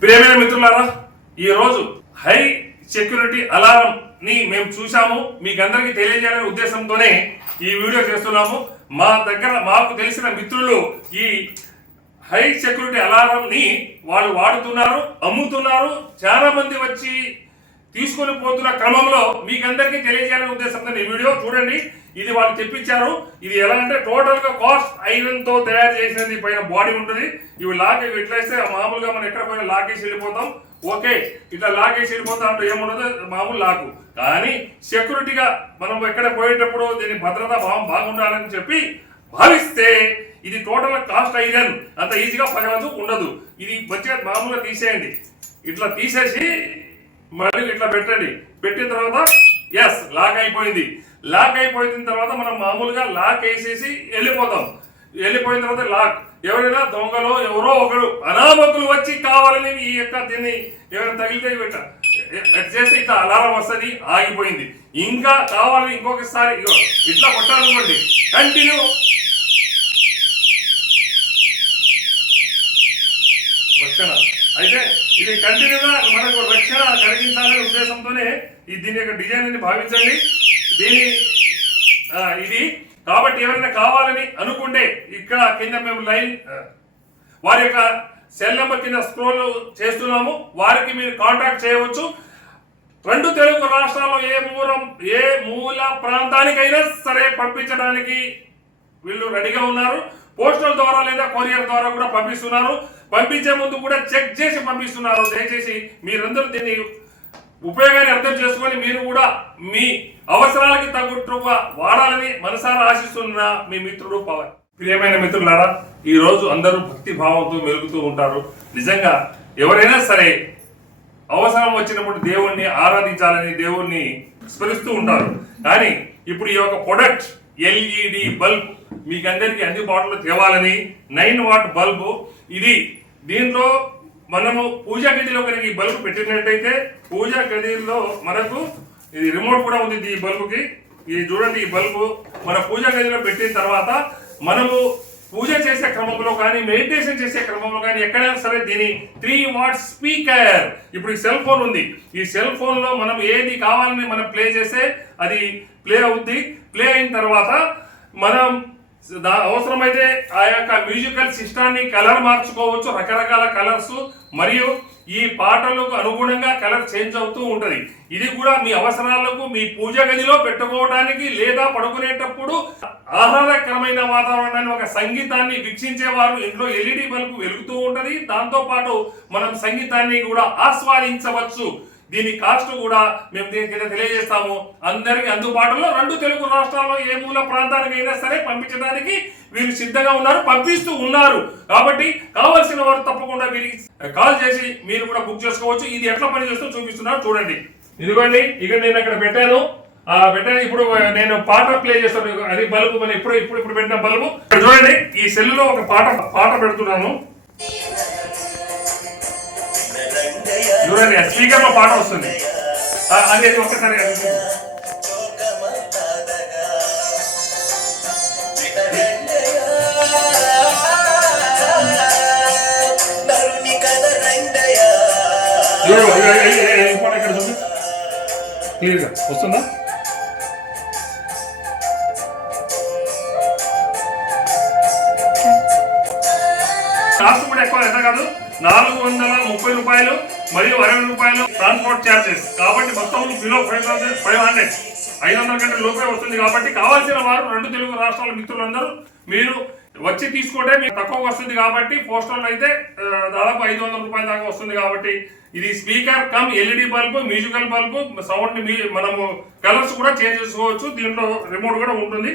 ప్రియమైన మిత్రులారా ఈ రోజు హై సెక్యూరిటీ అలారం ని మేము చూసాము మీకు అందరికీ తెలియజేయాలనే ఉద్దేశంతోనే ఈ వీడియో చేస్తున్నాము. మా దగ్గర మాకు తెలిసిన మిత్రులు ఈ హై సెక్యూరిటీ అలారం ని వాళ్ళు వాడుతున్నారు అమ్ముతున్నారు. చాలా మంది వచ్చి తీసుకొని పోతున్న క్రమంలో మీకందరికీ తెలియజేయాలనే ఉద్దేశంతో ఈ వీడియో చూడండి. ఇది వాళ్ళు తెప్పించారు. ఇది ఎలా అంటే టోటల్గా కాస్ట్ ఐరన్తో తయారు చేసినది పైన బాడీ ఉంటుంది. ఇవి లాగే ఇట్లయితే మామూలుగా మనం ఎక్కడ పోయినా లాకేసి వెళ్ళిపోతాం. ఓకే ఇట్లా లాకేసి వెళ్ళిపోతాం అంటే ఏముండదు మామూలు లాకు. కానీ సెక్యూరిటీగా మనం ఎక్కడ పోయేటప్పుడు దీని భద్రత బాగా బాగుండాలని చెప్పి భావిస్తే ఇది టోటల్ కాస్ట్ ఐరన్ అంత ఈజీగా పగలదు ఉండదు. ఇది మంచిగా మామూలుగా తీసేయండి. ఇట్లా తీసేసి మళ్ళీ ఇట్లా పెట్టండి. పెట్టిన తర్వాత ఎస్ లాక్ అయిపోయింది. లాక్ అయిపోయిన తర్వాత మనం మామూలుగా లాక్ వేసేసి వెళ్ళిపోతాం. వెళ్ళిపోయిన తర్వాత లాక్. ఎవరైనా దొంగలో ఎవరో ఒకడు అనామకులు వచ్చి కావాలని ఈ యొక్క దీన్ని ఎవరైనా తగిలితే పెట్ట చేస్తే ఇట్లా అలారం వస్తుంది ఆగిపోయింది. ఇంకా కావాలని ఇంకొకసారి ఇగో ఇట్లా కొట్టాలనుకోండి కంటిన్యూ. రక్షణ. అయితే ఇది కంటిన్యూగా మనకు రక్షణ కలిగించాలనే ఉద్దేశంతోనే ఈ దీని యొక్క డిజైన్ భావించండి. దీని ఇది కాబట్టి ఎవరైనా కావాలని అనుకుంటే ఇక్కడ కింద మేము లైన్ వారి యొక్క సెల్ నెంబర్ కింద స్క్రోల్ చేస్తున్నాము. వారికి మీరు కాంటాక్ట్ చేయవచ్చు. రెండు తెలుగు రాష్ట్రాల్లో ఏ మూలం ఏ మూల ప్రాంతానికైనా సరే పంపించడానికి వీళ్ళు రెడీగా ఉన్నారు. పోస్టల్ ద్వారా లేదా కొరియర్ ద్వారా కూడా పంపిస్తున్నారు. పంపించే ముందు కూడా చెక్ చేసి పంపిస్తున్నారు. దయచేసి మీరందరూ దీన్ని ఉపయోగాన్ని అర్థం చేసుకొని మీరు కూడా మీ అవసరాలకి తగ్గట్టుగా వాడాలని మనసారా ఆశిస్తున్న మీ మిత్రుడు పవన్. ప్రియమైన మిత్రులారా ఈరోజు అందరూ భక్తి భావంతో మెలుగుతూ ఉంటారు. నిజంగా ఎవరైనా సరే అవసరం వచ్చినప్పుడు దేవుణ్ణి ఆరాధించాలని దేవుణ్ణి స్మరిస్తూ ఉంటారు. కానీ ఇప్పుడు ఈ యొక్క ప్రొడక్ట్ ఎల్ఈడి బల్బ్ మీకు అందరికీ అందుబాటులో తేవాలని నైన్ వాట్ బల్బు. ఇది దీంట్లో మనము పూజా గదిలో కనుక ఈ బల్బు పెట్టినట్టయితే పూజా గదిలో మనకు ఇది రిమోట్ కూడా ఉంది ఈ బల్బుకి. ఇది చూడండి ఈ బల్బు. మన పూజా గదిలో పెట్టిన తర్వాత మనము పూజ చేసే క్రమంలో కానీ మెడిటేషన్ చేసే క్రమంలో కానీ ఎక్కడైనా సరే దీని త్రీ వాట్ స్పీకర్ ఇప్పుడు ఈ సెల్ ఫోన్ ఉంది. ఈ సెల్ ఫోన్లో మనం ఏది కావాలని మనం ప్లే చేస్తే అది ప్లే అవుద్ది. ప్లే అయిన తర్వాత మనం దా- అవసరమైతే ఆ యొక్క మ్యూజికల్ సిస్టాన్ని కలర్ మార్చుకోవచ్చు రకరకాల కలర్స్ మరియు ఈ పాటలకు అనుగుణంగా కలర్ చేంజ్ అవుతూ ఉంటుంది. ఇది కూడా మీ అవసరాలకు మీ పూజ గదిలో పెట్టుకోవడానికి లేదా పడుకునేటప్పుడు ఆహ్లాదకరమైన వాతావరణాన్ని ఒక సంగీతాన్ని వీక్షించేవారు ఇంట్లో ఎల్ఈడి బల్బు వెలుగుతూ ఉంటుంది. దాంతో పాటు మనం సంగీతాన్ని కూడా ఆస్వాదించవచ్చు. దీని కాస్ట్ కూడా మేము దీని తెలియజేస్తాము అందరికి అందుబాటులో రెండు తెలుగు రాష్ట్రాల్లో ఏ మూల ప్రాంతానికైనా సరే పంపించడానికి వీరు సిద్ధంగా ఉన్నారు పంపిస్తూ ఉన్నారు. కాబట్టి కావలసిన వారు తప్పకుండా వీరికి కాల్ చేసి మీరు కూడా బుక్ చేసుకోవచ్చు. ఇది ఎట్లా పని చేస్తూ చూపిస్తున్నారు చూడండి. ఇదిగోండి ఇక నేను అక్కడ పెట్టాను. ఆ పెట్టాను. ఇప్పుడు నేను పాట ప్లే చేస్తాను. అది బల్బు మన ఇప్పుడు ఇప్పుడు ఇప్పుడు పెట్టిన బల్బు. చూడండి ఈ సెల్లులో ఒక పాట పాట పెడుతున్నాను. చూడండి స్పీకర్లో పాట వస్తుంది. ఆ, అది ఒక్కసారి అది వస్తుందా? కాస్ట్ కూడా ఎక్కువ ఎంత కాదు. నాలుగు వందల ముప్పై రూపాయలు మరియు అరవై రూపాయలు ట్రాన్స్పోర్ట్ ఛార్జెస్ కాబట్టి మొత్తం below five thousand five hundred ఐదు వందల కంటే లోపే వస్తుంది కాబట్టి కావాల్సిన వారు రెండు తెలుగు రాష్ట్రాల మిత్రులందరూ మీరు వచ్చి తీసుకుంటే మీకు తక్కువ వస్తుంది కాబట్టి పోస్టల్ అయితే దాదాపు ఐదు వందల రూపాయల దాకా వస్తుంది కాబట్టి ఇది speaker cum LED bulb musical bulb sound మనము కలర్స్ కూడా చేంజ్ చేసుకోవచ్చు. దీంట్లో రిమోట్ కూడా ఉంటుంది.